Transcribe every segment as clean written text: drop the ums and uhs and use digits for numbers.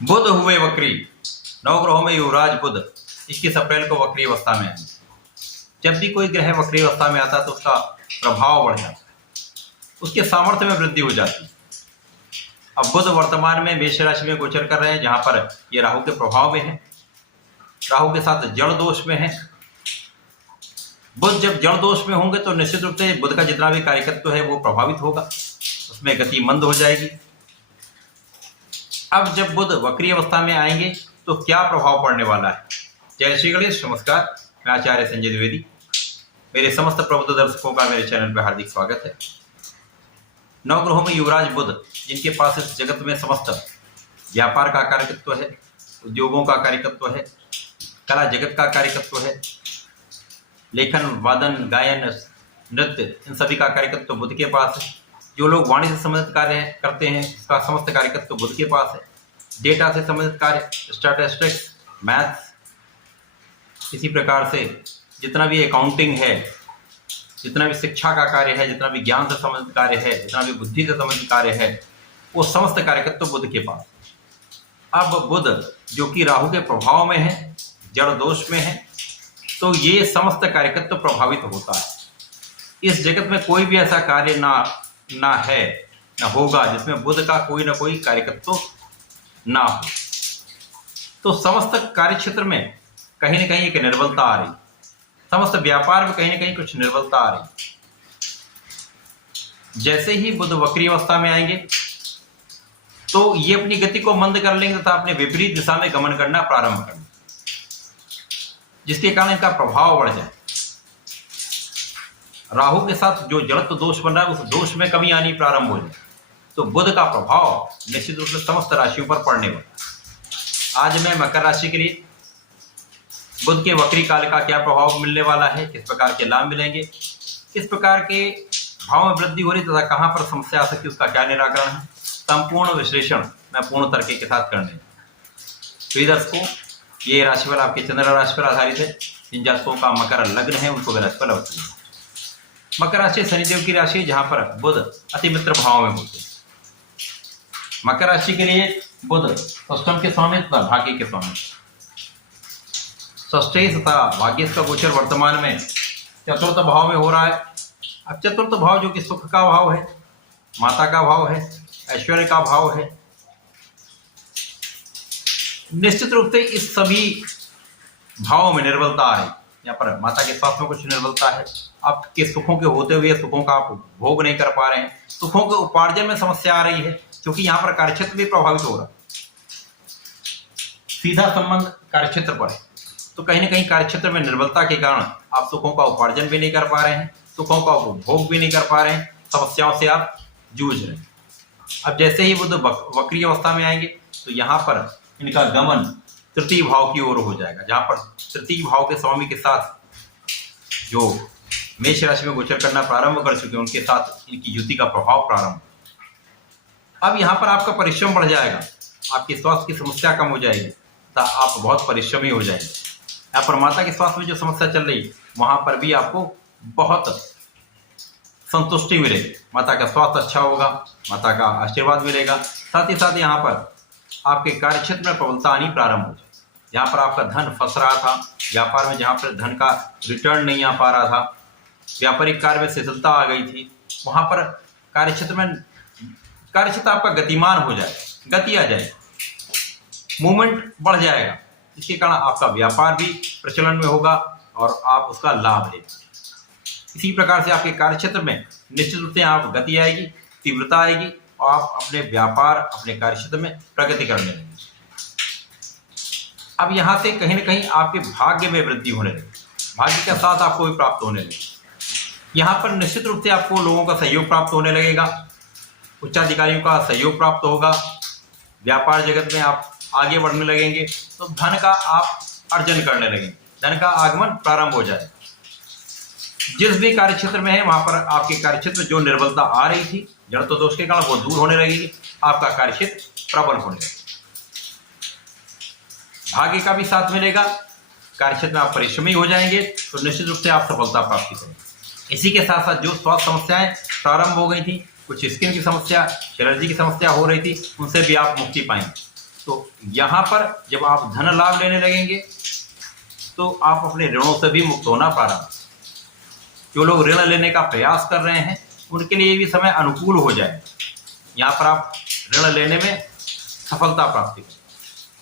बुध हुए वक्री। नवग्रहों में युवराज बुध 21 अप्रैल को वक्री अवस्था में आएंगे। जब भी कोई ग्रह वक्री अवस्था में आता है तो उसका प्रभाव बढ़ जाता है, उसके सामर्थ्य में वृद्धि हो जाती है। अब बुध वर्तमान में मेष राशि में गोचर कर रहे हैं, जहां पर ये राहु के प्रभाव में है, राहु के साथ जड़ दोष में है। बुध जब जड़ दोष में होंगे तो निश्चित रूप से बुध का जितना भी कार्यकत्व है वो प्रभावित होगा, उसमें गति मंद हो जाएगी। अब जब बुध वक्री अवस्था में आएंगे तो क्या प्रभाव पड़ने वाला है? जय श्री गणेश, नमस्कार। मैं आचार्य संजय द्विवेदी। मेरे समस्त प्रबुद्ध दर्शकों का मेरे चैनल पर हार्दिक स्वागत है। नवग्रहों में युवराज बुध, जिनके पास इस जगत में समस्त व्यापार का कार्यकत्व है, उद्योगों का कार्यकत्व है, कला जगत का कार्यकत्व है, लेखन, वादन, गायन, नृत्य, इन सभी का कार्यकत्व बुध के पास है। जो लोग वाणिज्य से संबंधित कार्य करते हैं उसका समस्त कार्यकत्व बुध के पास है। डेटा से संबंधित कार्य, स्टैटिस्टिक्स, मैथ्स, इसी प्रकार से जितना भी अकाउंटिंग है, जितना भी शिक्षा का कार्य है, जितना भी ज्ञान से संबंधित कार्य है, जितना भी बुद्धि से संबंधित कार्य है, वो समस्त कार्यकत्व बुध के पास। अब बुध जो कि राहु के प्रभाव में है, जड़ दोष में है, तो ये समस्त कार्यकत्व प्रभावित होता है। इस जगत में कोई भी ऐसा कार्य ना है, ना होगा जिसमें बुध का कोई ना कोई कार्यकत्व ना हो। तो समस्त कार्य क्षेत्र में कहीं ना कहीं एक निर्बलता आ रही, समस्त व्यापार में कहीं ना कहीं कुछ निर्बलता आ रही। जैसे ही बुध वक्री अवस्था में आएंगे तो ये अपनी गति को मंद कर लेंगे तथा अपने विपरीत दिशा में गमन करना प्रारंभ करेंगे, जिसके कारण इनका प्रभाव बढ़ जाए। राहु के साथ जो जड़त्व दोष बन रहा है उस दोष में कमी आनी प्रारंभ हो जाए, तो बुध का प्रभाव निश्चित रूप से समस्त राशियों पर पड़ने वाला। आज मैं मकर राशि के लिए बुध के वक्री काल का क्या प्रभाव मिलने वाला है, किस प्रकार के लाभ मिलेंगे, किस प्रकार के भाव में वृद्धि हो रही तथा कहां पर समस्या आ सकती है, उसका क्या निराकरण है, संपूर्ण विश्लेषण मैं पूर्ण तर्क के साथ करने। प्रिय दर्शकों, ये राशिफल आपके चंद्र राशि पर आधारित है। जिन जातकों का मकर लग्न है उनको भी राशिफल अवश्य। मकर राशि शनिदेव की राशि, जहां पर बुध अति मित्र भाव में होते हैं। मकर राशि के लिए बुध षष्ठम के स्वामी तथा भाग्य के स्वामी। षष्ठी तथा भाग्य का गोचर वर्तमान में चतुर्थ भाव में हो रहा है। अब चतुर्थ भाव जो कि सुख का भाव है, माता का भाव है, ऐश्वर्य का भाव है, निश्चित रूप से इस सभी भावों में निर्बलता आ रही। यहाँ पर माता के स्वास्थ्य में कुछ निर्बलता है, आपके सुखों के होते हुए सुखों का आप भोग नहीं कर पा रहे हैं, सुखों के उपार्जन में समस्या आ रही है, क्योंकि यहाँ पर कार्यक्षेत्र भी प्रभावित हो रहा है। सीधा संबंध कार्यक्षेत्र पर है, तो कहीं ना कहीं कार्यक्षेत्र में निर्बलता के कारण आप सुखों का उपार्जन भी नहीं कर पा रहे हैं, सुखों का उपभोग भी नहीं कर पा रहे हैं, समस्याओं से आप जूझ रहे हैं। अब जैसे ही बुध वक्री अवस्था में आएंगे तो यहाँ पर इनका गमन तृतीय भाव की ओर हो जाएगा, जहां पर तृतीय भाव के स्वामी के साथ जो मेष राशि में गोचर करना प्रारंभ कर चुके हैं उनके साथ इनकी युति का प्रभाव प्रारंभ। अब यहाँ पर आपका परिश्रम बढ़ जाएगा, आपके स्वास्थ्य की समस्या कम हो जाएगी तथा आप बहुत परिश्रमी हो जाएंगे। यहाँ पर माता के स्वास्थ्य में जो समस्या चल रही वहां पर भी आपको बहुत संतुष्टि मिलेगी, माता का स्वास्थ्य अच्छा होगा, माता का आशीर्वाद मिलेगा। साथ ही साथ यहाँ पर आपके कार्यक्षेत्र में प्रबलता आनी प्रारंभ हो जाए। जहाँ पर आपका धन फंस रहा था, व्यापार में जहाँ पर धन का रिटर्न नहीं आ पा रहा था, व्यापारिक कार्य में शिथिलता आ गई थी, वहाँ पर कार्यक्षेत्र आपका गतिमान हो जाए, गति आ जाए, मूवमेंट बढ़ जाएगा। इसके कारण आपका व्यापार भी प्रचलन में होगा और आप उसका लाभ लेंगे। इसी प्रकार से आपके कार्यक्षेत्र में निश्चित रूप से आप गति आएगी, तीव्रता आएगी और आप अपने व्यापार, अपने कार्यक्षेत्र में प्रगति करने लगेंगे। अब यहाँ से कहीं ना कहीं आपके भाग्य में वृद्धि होने लगी, भाग्य का साथ आपको भी प्राप्त होने लगे। यहाँ पर निश्चित रूप से आपको लोगों का सहयोग प्राप्त होने लगेगा, उच्चाधिकारियों का सहयोग प्राप्त होगा, व्यापार जगत में आप आगे बढ़ने लगेंगे, तो धन का आप अर्जन करने लगेंगे, धन का आगमन प्रारंभ हो जाए। जिस भी कार्यक्षेत्र में है वहां पर आपके कार्यक्षेत्र में जो निर्बलता आ रही थी जड़त्व दोष के कारण वो दूर होने लगेगी, आपका कार्यक्षेत्र प्रबल होने लगेगा, भाग्य का भी साथ मिलेगा, कार्यक्षेत्र में आप परिश्रमी हो जाएंगे, तो निश्चित रूप से आप सफलता प्राप्त करेंगे। इसी के साथ साथ जो स्वास्थ्य समस्याएं प्रारंभ हो गई थी, कुछ स्किन की समस्या, एलर्जी की समस्या हो रही थी, उनसे भी आप मुक्ति पाएंगे। तो यहाँ पर जब आप धन लाभ लेने लगेंगे तो आप अपने ऋणों से भी मुक्त होना प्रारंभ। जो लोग ऋण लेने का प्रयास कर रहे हैं उनके लिए भी समय अनुकूल हो जाए। यहाँ पर आप ऋण लेने में सफलता प्राप्ति करें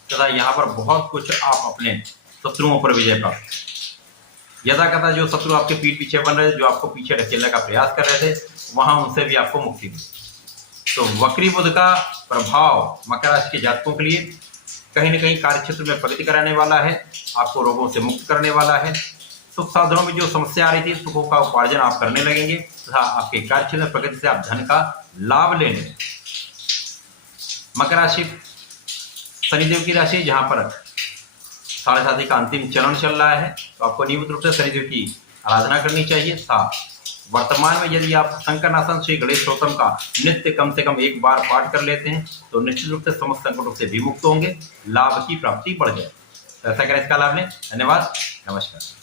तथा यहाँ पर बहुत कुछ आप अपने शत्रुओं पर विजय प्राप्त। यथा कथा जो शत्रु आपके पीठ पीछे बन रहे थे, जो आपको पीछे ढकेलने का प्रयास कर रहे थे, वहां उनसे भी आपको मुक्ति मिली। तो वक्री बुध का प्रभाव मकर राशि के जातकों के लिए कहीं न कहीं कार्य क्षेत्र में प्रगति कराने वाला है, आपको रोगों से मुक्त करने वाला है। सुख साधनों में जो समस्या आ रही थी, सुखों का उपार्जन आप करने लगेंगे तथा आपके कार्य क्षेत्र में प्रगति से आप धन का लाभ लेंगे। मकर राशि शनिदेव की राशि, जहां पर 7.5 का अंतिम चरण चल रहा है, तो आपको नियमित रूप से शनिदेव की आराधना करनी चाहिए। वर्तमान में यदि आप शंकरनाशन श्री गणेश स्तोत्रम का नित्य कम से कम एक बार पाठ कर लेते हैं तो निश्चित रूप से समस्त संकटों से विमुक्त होंगे, लाभ की प्राप्ति बढ़ जाए। ऐसा करें, इसका लाभ लें। धन्यवाद, नमस्कार।